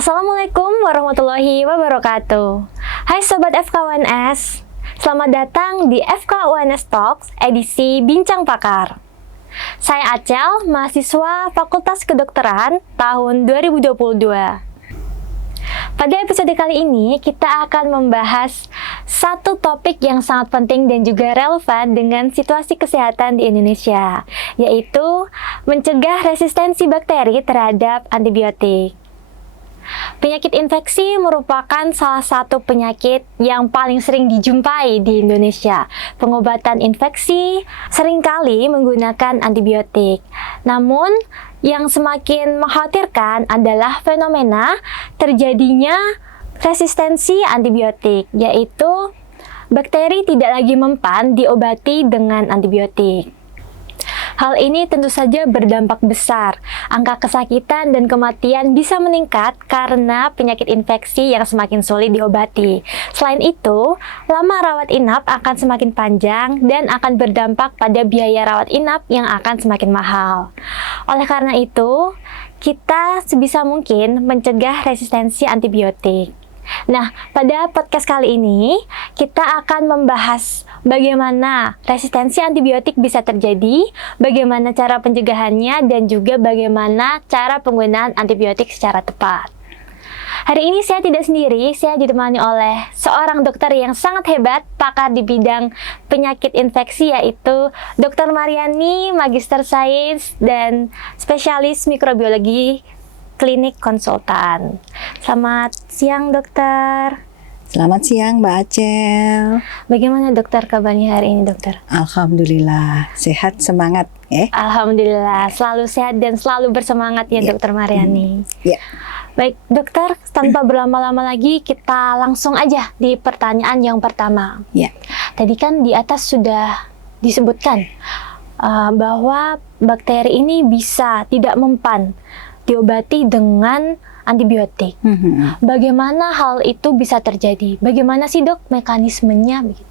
Assalamualaikum warahmatullahi wabarakatuh. Hai Sobat FK-UNS, selamat datang di FK-UNS Talks edisi Bincang Pakar. Saya Acel, mahasiswa Fakultas Kedokteran tahun 2022. Pada episode kali ini, kita akan membahas satu topik yang sangat penting dan juga relevan dengan situasi kesehatan di Indonesia, yaitu mencegah resistensi bakteri terhadap antibiotik. Penyakit infeksi merupakan salah satu penyakit yang paling sering dijumpai di Indonesia. Pengobatan infeksi seringkali menggunakan antibiotik. Namun, yang semakin mengkhawatirkan adalah fenomena terjadinya resistensi antibiotik, yaitu bakteri tidak lagi mempan diobati dengan antibiotik. Hal ini tentu saja berdampak besar. Angka kesakitan dan kematian bisa meningkat karena penyakit infeksi yang semakin sulit diobati. Selain itu, lama rawat inap akan semakin panjang dan akan berdampak pada biaya rawat inap yang akan semakin mahal. Oleh karena itu, kita sebisa mungkin mencegah resistensi antibiotik. Nah, pada podcast kali ini kita akan membahas bagaimana resistensi antibiotik bisa terjadi, bagaimana cara pencegahannya, dan juga bagaimana cara penggunaan antibiotik secara tepat. Hari ini saya tidak sendiri, saya ditemani oleh seorang dokter yang sangat hebat, pakar di bidang penyakit infeksi, yaitu Dr. Mariani, Magister Sains dan Spesialis Mikrobiologi Klinik Konsultan. Selamat siang, dokter. Selamat siang, Mbak Acel. Bagaimana dokter kabarnya hari ini, dokter? Alhamdulillah, sehat, semangat. Alhamdulillah, selalu sehat dan selalu bersemangat ya, dokter Mariani. Baik, dokter, tanpa berlama-lama lagi, kita langsung aja di pertanyaan yang pertama. Tadi kan di atas sudah disebutkan bahwa bakteri ini bisa tidak mempan diobati dengan antibiotik. Bagaimana hal itu bisa terjadi? Bagaimana sih, dok, mekanismenya begitu?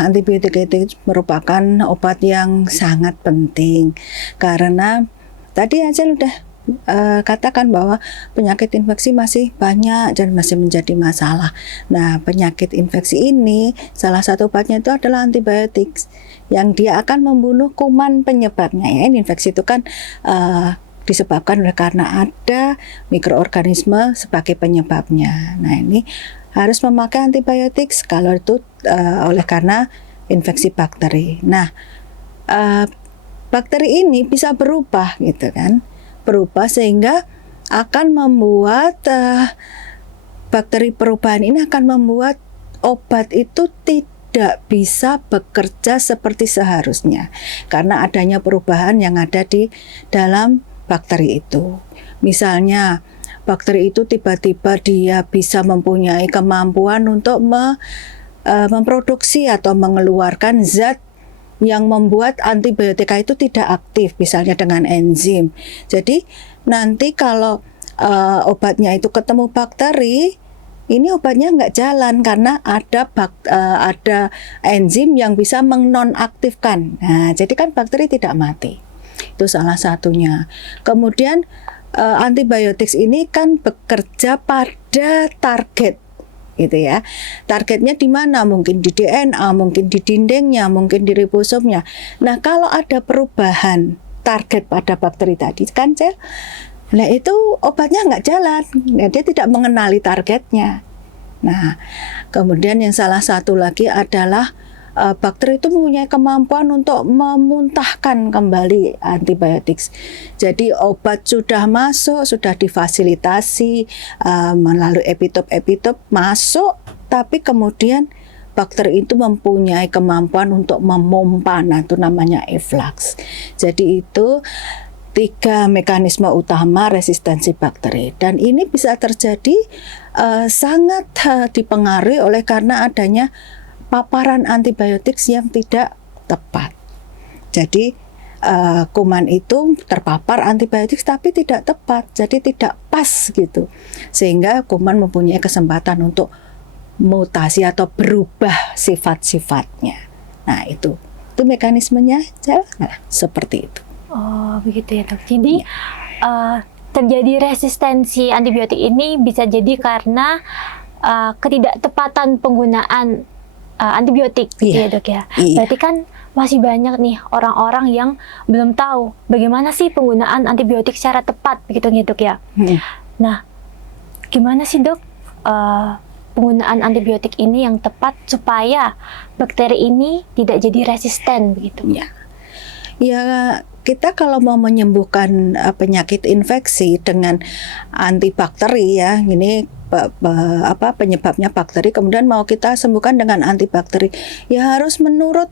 Antibiotik itu merupakan obat yang sangat penting karena tadi aja udah katakan bahwa penyakit infeksi masih banyak dan masih menjadi masalah. Nah, penyakit infeksi ini salah satu obatnya itu adalah antibiotik yang dia akan membunuh kuman penyebabnya. Ya, infeksi itu kan disebabkan oleh karena ada mikroorganisme sebagai penyebabnya. Nah, ini harus memakai antibiotik kalau itu oleh karena infeksi bakteri. Nah, bakteri ini bisa berubah gitu kan. Berubah sehingga akan membuat bakteri perubahan ini akan membuat obat itu tidak bisa bekerja seperti seharusnya karena adanya perubahan yang ada di dalam bakteri itu. Misalnya bakteri itu tiba-tiba dia bisa mempunyai kemampuan untuk memproduksi atau mengeluarkan zat yang membuat antibiotika itu tidak aktif, misalnya dengan enzim. Jadi nanti kalau obatnya itu ketemu bakteri, ini obatnya nggak jalan karena ada enzim yang bisa menonaktifkan. Nah, jadi kan bakteri tidak mati. Itu salah satunya. Kemudian antibiotik ini kan bekerja pada target, gitu ya. Targetnya di mana? Mungkin di DNA, mungkin di dindingnya, mungkin di ribosomnya. Nah, kalau ada perubahan target pada bakteri tadi kan, Cel, nah itu obatnya nggak jalan. Nah, dia tidak mengenali targetnya. Nah, kemudian yang salah satu lagi adalah bakteri itu mempunyai kemampuan untuk memuntahkan kembali antibiotik. Jadi obat sudah masuk, sudah difasilitasi melalui epitop masuk, tapi kemudian bakteri itu mempunyai kemampuan untuk memompa, nah itu namanya efflux. Jadi itu 3 mekanisme utama resistensi bakteri, dan ini bisa terjadi sangat dipengaruhi oleh karena adanya paparan antibiotik yang tidak tepat. Jadi kuman itu terpapar antibiotik tapi tidak tepat, jadi tidak pas gitu, sehingga kuman mempunyai kesempatan untuk mutasi atau berubah sifat-sifatnya. Nah, itu mekanismenya jalan seperti itu. Oh, begitu ya, dok. Jadi terjadi resistensi antibiotik ini bisa jadi karena ketidaktepatan penggunaan antibiotik gitu ya dok ya. Berarti kan masih banyak nih orang-orang yang belum tahu bagaimana sih penggunaan antibiotik secara tepat begitu ya dok ya. Nah, gimana sih dok penggunaan antibiotik ini yang tepat supaya bakteri ini tidak jadi resisten begitu? Ya, kita kalau mau menyembuhkan penyakit infeksi dengan antibakteri ya, ini penyebabnya bakteri, kemudian mau kita sembuhkan dengan antibakteri, ya harus menurut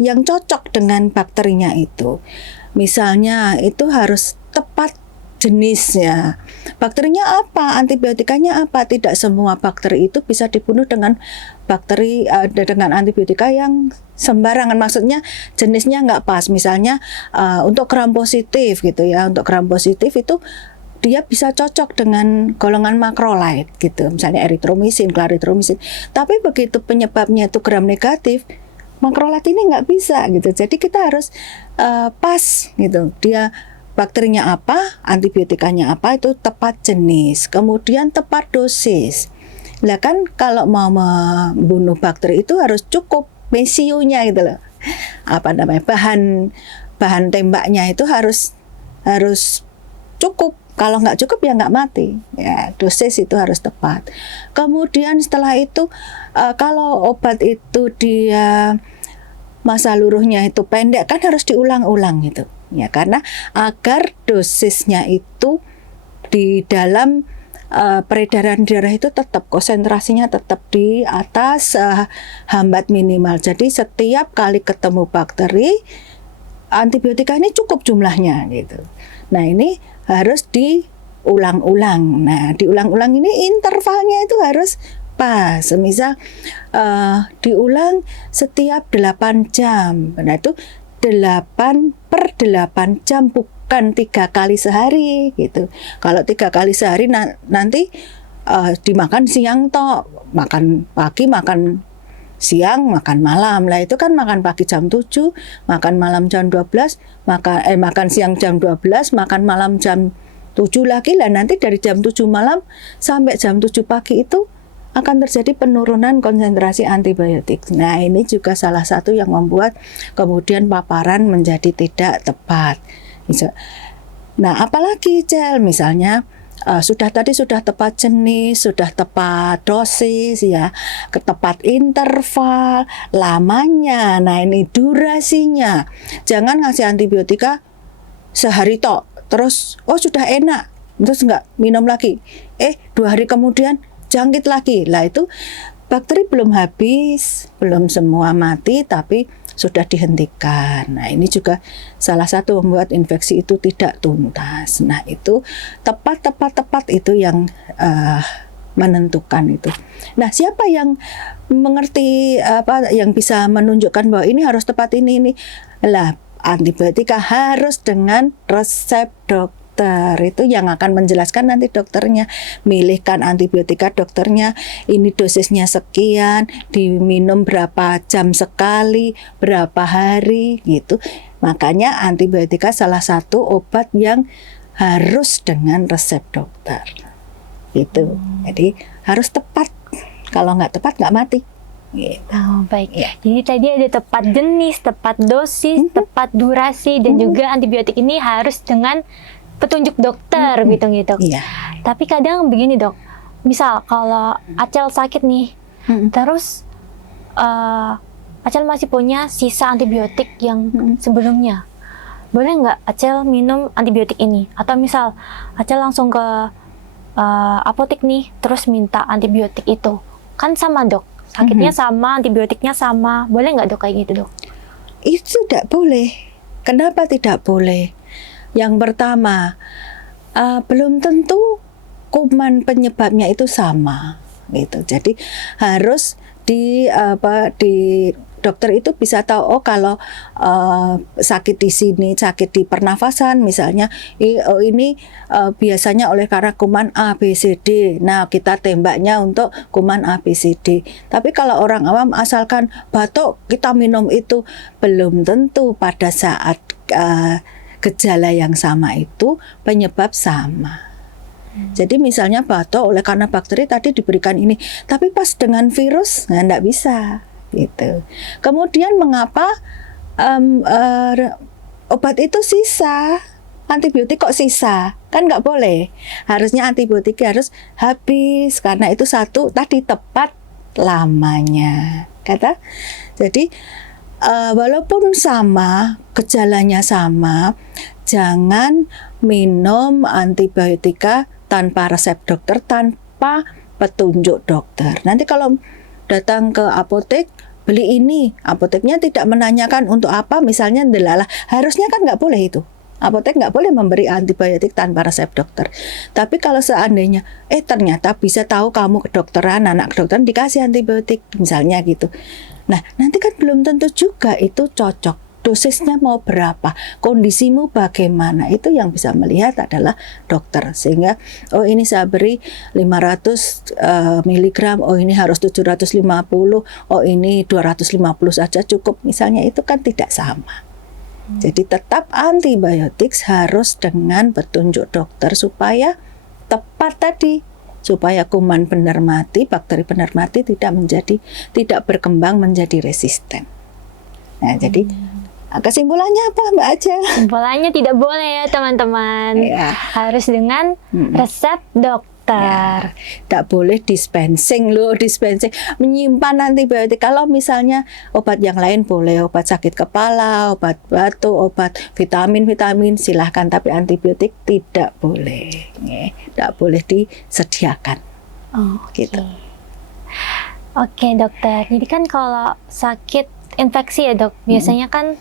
yang cocok dengan bakterinya itu. Misalnya itu harus tepat jenisnya. Bakterinya apa, antibiotikanya apa. Tidak semua bakteri itu bisa dibunuh dengan bakteri dengan antibiotika yang sembarangan. Maksudnya jenisnya nggak pas. Misalnya untuk gram positif gitu ya, untuk gram positif itu dia bisa cocok dengan golongan makrolide gitu, misalnya eritromisin, klaritromisin. Tapi begitu penyebabnya itu gram negatif, makrolide ini nggak bisa gitu. Jadi kita harus pas gitu. Dia bakterinya apa, antibiotikanya apa, itu tepat jenis, kemudian tepat dosis. Lah kan kalau mau membunuh bakteri itu harus cukup mesionya gitu loh. Bahan tembaknya itu harus cukup. Kalau nggak cukup ya nggak mati. Ya, dosis itu harus tepat. Kemudian setelah itu kalau obat itu dia masa luruhnya itu pendek, kan harus diulang-ulang gitu. Ya, karena agar dosisnya itu di dalam peredaran darah itu tetap konsentrasinya tetap di atas hambat minimal. Jadi setiap kali ketemu bakteri, antibiotika ini cukup jumlahnya gitu. Nah, ini harus diulang-ulang. Nah, diulang-ulang ini intervalnya itu harus pas. Misal diulang setiap 8 jam. Nah, itu 8/8 jam, bukan 3 kali sehari gitu. Kalau 3 kali sehari nanti dimakan siang toh, makan pagi, makan siang, makan malam. Lah itu kan makan pagi jam 7, makan malam jam 12, makan siang jam 12, makan malam jam 7 lagi. Lah nanti dari jam 7 malam sampai jam 7 pagi itu akan terjadi penurunan konsentrasi antibiotik. Nah, ini juga salah satu yang membuat kemudian paparan menjadi tidak tepat. Nah, apalagi Cel, misalnya sudah tepat jenis, sudah tepat dosis ya, tepat interval, lamanya. Nah, ini durasinya. Jangan ngasih antibiotika sehari tok, terus sudah enak, terus nggak minum lagi. 2 hari kemudian jangkit lagi. Lah itu bakteri belum habis, belum semua mati, tapi sudah dihentikan. Nah, ini juga salah satu membuat infeksi itu tidak tuntas. Nah, itu tepat itu yang menentukan itu. Nah, siapa yang mengerti yang bisa menunjukkan bahwa ini harus tepat ini? Lah, antibiotika harus dengan resep dokter. Itu yang akan menjelaskan nanti dokternya. Milihkan antibiotika dokternya, ini dosisnya sekian, diminum berapa jam sekali, berapa hari gitu. Makanya antibiotika salah satu obat yang harus dengan resep dokter gitu. Jadi harus tepat. Kalau nggak tepat nggak mati gitu. Baik ya. Jadi tadi ada tepat jenis, tepat dosis, tepat durasi, dan juga antibiotik ini harus dengan petunjuk dokter gitu. Iya. Tapi kadang begini dok, misal kalau Acel sakit nih, terus Acel masih punya sisa antibiotik yang sebelumnya, boleh nggak Acel minum antibiotik ini? Atau misal Acel langsung ke apotek nih, terus minta antibiotik itu, kan sama dok, sakitnya sama, antibiotiknya sama, boleh nggak dok kayak gitu dok? Itu tidak boleh. Kenapa tidak boleh? Yang pertama, belum tentu kuman penyebabnya itu sama, gitu. Jadi harus di dokter itu bisa tahu, kalau sakit di sini, sakit di pernafasan misalnya, ini biasanya oleh karena kuman A, B, C, D. Nah, kita tembaknya untuk kuman A, B, C, D. Tapi kalau orang awam asalkan batuk kita minum itu, belum tentu pada saat gejala yang sama itu penyebab sama. Jadi misalnya batuk oleh karena bakteri tadi diberikan ini, tapi pas dengan virus nggak bisa gitu. Kemudian mengapa obat itu sisa, antibiotik kok sisa? Kan nggak boleh. Harusnya antibiotik harus habis karena itu satu tadi tepat lamanya. Kata. Jadi walaupun sama, gejalanya sama, jangan minum antibiotika tanpa resep dokter, tanpa petunjuk dokter. Nanti kalau datang ke apotek, beli ini, apoteknya tidak menanyakan untuk apa, misalnya delalah, harusnya kan nggak boleh itu. Apotek nggak boleh memberi antibiotik tanpa resep dokter. Tapi kalau seandainya, ternyata bisa tahu kamu kedokteran, anak kedokteran dikasih antibiotik, misalnya gitu. Nah, nanti kan belum tentu juga itu cocok. Dosisnya mau berapa, kondisimu bagaimana, itu yang bisa melihat adalah dokter. Sehingga ini saya beri 500 mg, ini harus 750, ini 250 saja cukup, misalnya itu kan tidak sama. Jadi tetap antibiotik harus dengan petunjuk dokter supaya tepat tadi, supaya kuman benar mati, bakteri benar mati, tidak berkembang menjadi resisten. Nah, jadi kesimpulannya apa, Mbak Aja? Kesimpulannya tidak boleh ya teman-teman. Ya. Harus dengan resep dokter. Tidak boleh dispensing menyimpan antibiotik. Kalau misalnya obat yang lain boleh, obat sakit kepala, obat batuk, obat vitamin silahkan, tapi antibiotik tidak boleh. Tidak boleh disediakan. Gitu. Oke, dokter. Jadi kan kalau sakit infeksi ya dok, biasanya kan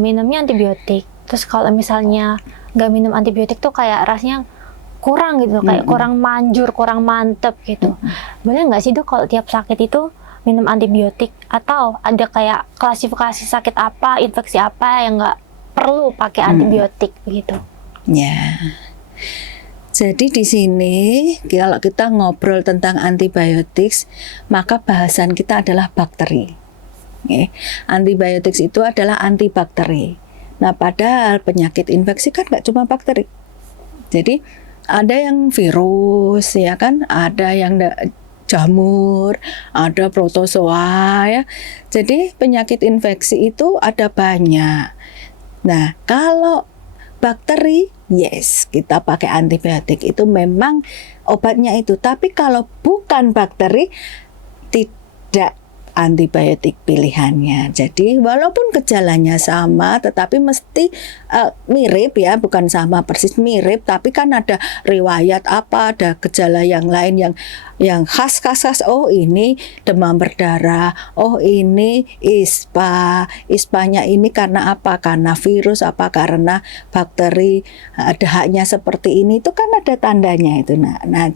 minumnya antibiotik. Terus kalau misalnya nggak minum antibiotik tuh kayak rasanya kurang gitu, kayak kurang manjur, kurang mantep gitu. Boleh nggak sih dok kalau tiap sakit itu minum antibiotik? Atau ada kayak klasifikasi sakit apa, infeksi apa yang nggak perlu pakai antibiotik begitu? Ya. Jadi di sini kalau kita ngobrol tentang antibiotik, maka bahasan kita adalah bakteri. Antibiotik itu adalah antibakteri. Nah, padahal penyakit infeksi kan nggak cuma bakteri. Jadi ada yang virus, ya kan, ada yang jamur, ada protozoa, ya. Jadi penyakit infeksi itu ada banyak. Nah, kalau bakteri, yes, kita pakai antibiotik, itu memang obatnya itu. Tapi kalau bukan bakteri, tidak antibiotik pilihannya. Jadi walaupun gejalanya sama, tetapi mesti mirip ya, bukan sama persis, mirip, tapi kan ada riwayat apa, ada gejala yang lain yang khas. Oh, ini demam berdarah, oh ini ispanya ini karena apa? Karena virus, apa karena bakteri, dahaknya seperti ini, itu kan ada tandanya itu. Nah,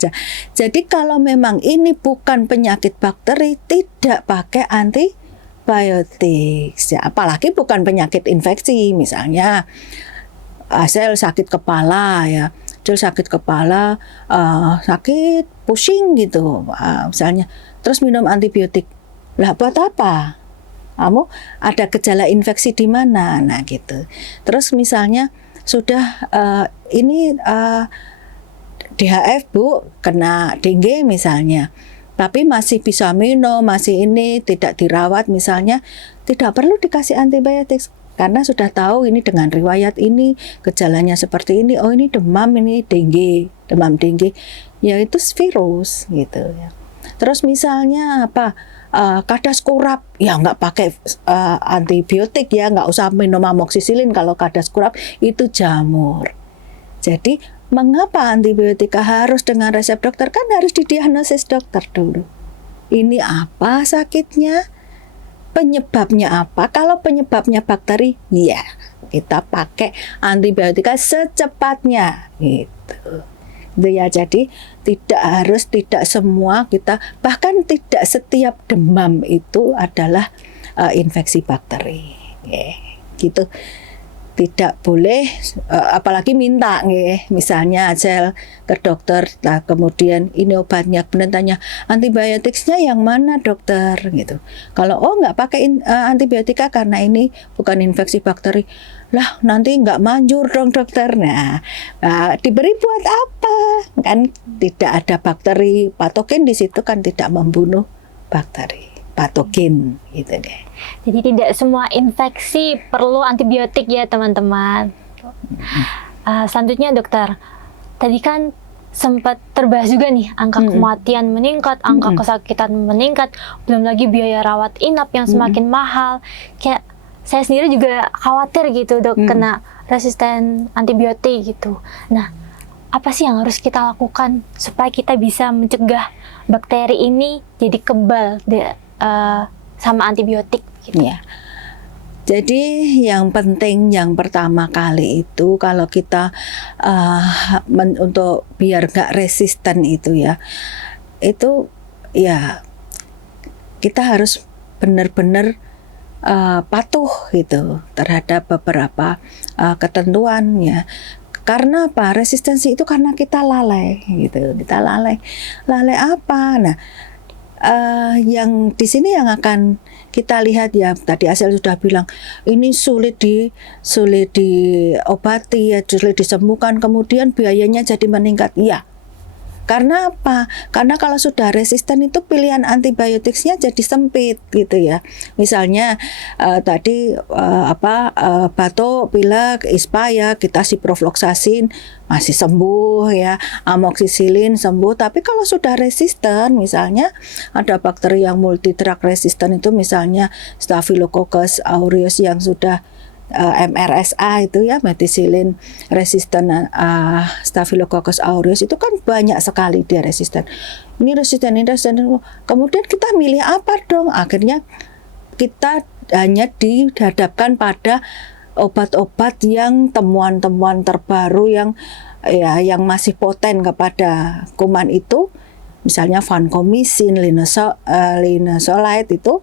jadi kalau memang ini bukan penyakit bakteri, tidak pakai antibiotik. Ya, apalagi bukan penyakit infeksi, misalnya Asel sakit kepala ya, sakit kepala, sakit pusing gitu, misalnya, terus minum antibiotik. Lah buat apa? Kamu ada gejala infeksi di mana? Nah gitu. Terus misalnya sudah ini DHF Bu, kena dengue misalnya, tapi masih bisa minum, masih ini tidak dirawat misalnya, tidak perlu dikasih antibiotik. Karena sudah tahu ini dengan riwayat ini, gejalanya seperti ini, oh ini demam, ini dengue, demam dengue, ya itu virus gitu ya. Terus misalnya apa, kadas kurap, ya nggak pakai antibiotik ya, nggak usah minum amoksisilin kalau kadas kurap, itu jamur. Jadi mengapa antibiotika harus dengan resep dokter? Kan harus didiagnosis dokter dulu. Ini apa sakitnya? Penyebabnya apa? Kalau penyebabnya bakteri, ya kita pakai antibiotika secepatnya gitu. Itu ya, jadi tidak semua kita, bahkan tidak setiap demam itu adalah infeksi bakteri. Gitu. tidak boleh apalagi minta nggih, misalnya Acel ke dokter, nah kemudian ini obatnya, kemudian tanya antibiotiknya yang mana dokter gitu. Kalau nggak pakai antibiotika karena ini bukan infeksi bakteri, lah nanti nggak manjur dong dokter. Nah, diberi buat apa? Kan tidak ada bakteri, patogen di situ kan tidak membunuh bakteri, patogen gitu deh. Jadi tidak semua infeksi perlu antibiotik ya teman-teman. Selanjutnya dokter, tadi kan sempat terbahas juga nih angka kematian meningkat, angka kesakitan meningkat, belum lagi biaya rawat inap yang semakin mahal. Kayak saya sendiri juga khawatir gitu dok kena resisten antibiotik gitu. Nah, apa sih yang harus kita lakukan supaya kita bisa mencegah bakteri ini jadi kebal sama antibiotik gitu ya. Jadi yang penting yang pertama kali itu kalau kita untuk biar nggak resisten itu ya kita harus benar-benar patuh gitu terhadap beberapa ketentuan ya. Karena apa? Resistensi itu karena kita lalai gitu. Kita lalai apa? Nah, yang di sini yang akan kita lihat ya, tadi Acel sudah bilang ini sulit diobati ya, sulit disembuhkan, kemudian biayanya jadi meningkat. Iya. Karena apa? Karena kalau sudah resisten itu pilihan antibiotiknya jadi sempit gitu ya. Misalnya tadi batuk, pilek, ispa ya, kita ciprofloxacin masih sembuh ya, amoxicillin sembuh. Tapi kalau sudah resisten, misalnya ada bakteri yang multidrug resisten itu misalnya Staphylococcus aureus yang sudah MRSA itu ya, methicillin resisten Staphylococcus aureus itu kan banyak sekali dia resisten. Ini resisten. Kemudian kita milih apa dong? Akhirnya kita hanya dihadapkan pada obat-obat yang temuan-temuan terbaru yang masih poten kepada kuman itu. Misalnya vancomycin, linezolid itu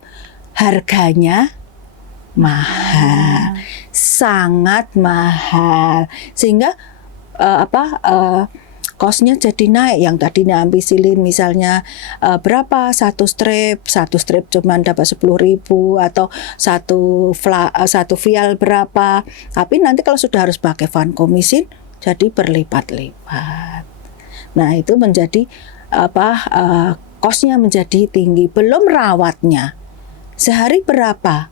harganya mahal, sangat mahal, sehingga cost-nya jadi naik. Yang tadinya ampicillin misalnya berapa satu strip cuman dapat 10.000 atau satu vial berapa, tapi nanti kalau sudah harus pakai vancomycin jadi berlipat-lipat. Nah itu menjadi cost-nya menjadi tinggi, belum rawatnya sehari berapa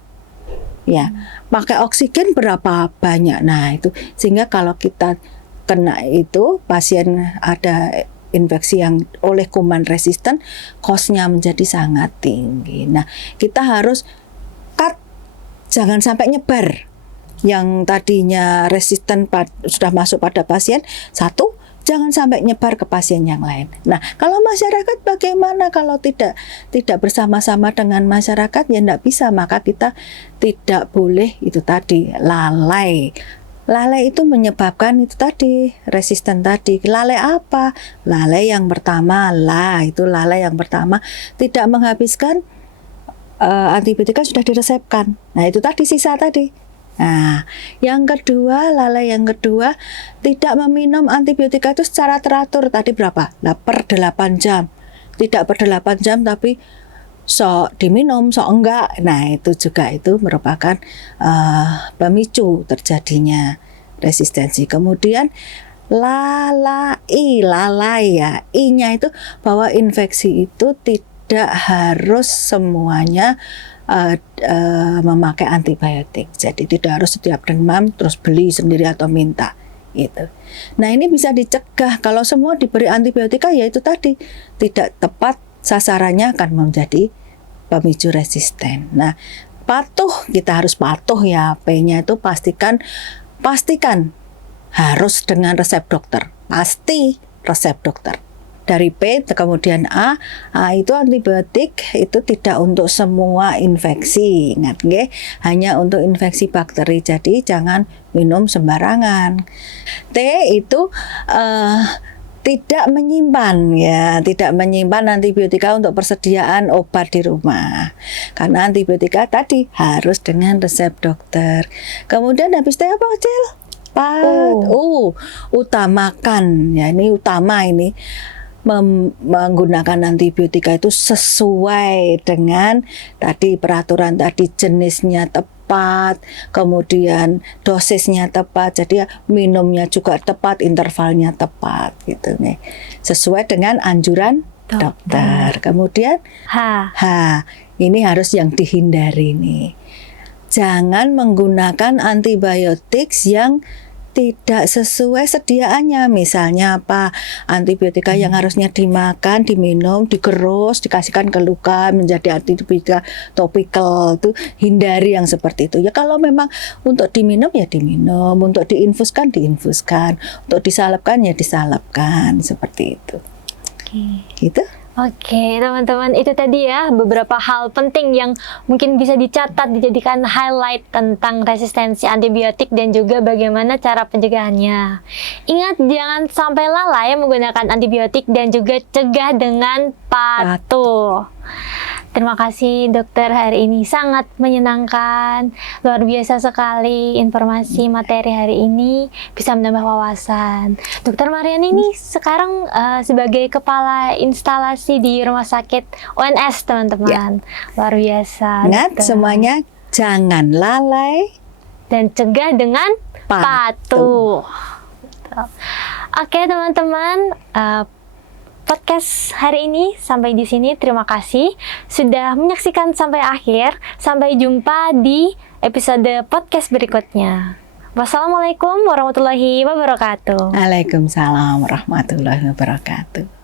ya, pakai oksigen berapa banyak. Nah itu sehingga kalau kita kena itu, pasien ada infeksi yang oleh kuman resisten, cost-nya menjadi sangat tinggi. Nah kita harus cut, jangan sampai nyebar. Yang tadinya resisten sudah masuk pada pasien satu, jangan sampai nyebar ke pasien yang lain. Nah, kalau masyarakat bagaimana kalau tidak bersama-sama dengan masyarakat ya tidak bisa, maka kita tidak boleh itu tadi lalai. Lalai itu menyebabkan itu tadi resisten tadi. Lalai apa? Lalai yang pertama lalai yang pertama tidak menghabiskan antibiotika sudah diresepkan. Nah, itu tadi sisa tadi. Nah, yang kedua, lalai yang kedua tidak meminum antibiotika itu secara teratur. Tadi berapa? Per 8 jam. Tidak per 8 jam tapi sok diminum, sok enggak. Nah, itu juga itu merupakan pemicu terjadinya resistensi. Kemudian lalai ya. I-nya itu bahwa infeksi itu tidak harus semuanya memakai antibiotik. Jadi tidak harus setiap demam terus beli sendiri atau minta gitu. Nah ini bisa dicegah kalau semua diberi antibiotika, ya itu tadi tidak tepat sasarannya akan menjadi pemicu resisten. Nah kita harus patuh ya, P-nya itu pastikan harus dengan resep dokter, pasti resep dokter. Dari P kemudian A itu antibiotik itu tidak untuk semua infeksi, ingat nggih, hanya untuk infeksi bakteri. Jadi jangan minum sembarangan. T itu tidak menyimpan antibiotika untuk persediaan obat di rumah. Karena antibiotika tadi harus dengan resep dokter. Kemudian habis itu apa, Cil? Utamakan, ya ini utama ini, menggunakan antibiotika itu sesuai dengan tadi peraturan tadi, jenisnya tepat, kemudian dosisnya tepat, jadi ya minumnya juga tepat, intervalnya tepat gitu nih, sesuai dengan anjuran dokter. Kemudian ini harus yang dihindari nih, jangan menggunakan antibiotik yang tidak sesuai sediaannya. Misalnya apa? Antibiotika yang harusnya dimakan, diminum, digerus, dikasihkan ke luka menjadi antibiotika topikal. Itu hindari yang seperti itu. Ya kalau memang untuk diminum ya diminum, untuk diinfuskan diinfuskan, untuk disalapkan ya disalapkan, seperti itu. Gitu. Oke, teman-teman, itu tadi ya beberapa hal penting yang mungkin bisa dicatat, dijadikan highlight tentang resistensi antibiotik dan juga bagaimana cara pencegahannya. Ingat, jangan sampai lalai menggunakan antibiotik dan juga cegah dengan patuh. Terima kasih dokter, hari ini sangat menyenangkan, luar biasa sekali informasi materi hari ini, bisa menambah wawasan. Dokter Mariani ini sekarang sebagai kepala instalasi di Rumah Sakit UNS, teman-teman. Luar biasa. Ingat dokter. semuanya, jangan lalai dan cegah dengan patuh. Oke, teman-teman, podcast hari ini sampai di sini. Terima kasih sudah menyaksikan sampai akhir. Sampai jumpa di episode podcast berikutnya. Wassalamualaikum warahmatullahi wabarakatuh. Waalaikumsalam warahmatullahi wabarakatuh.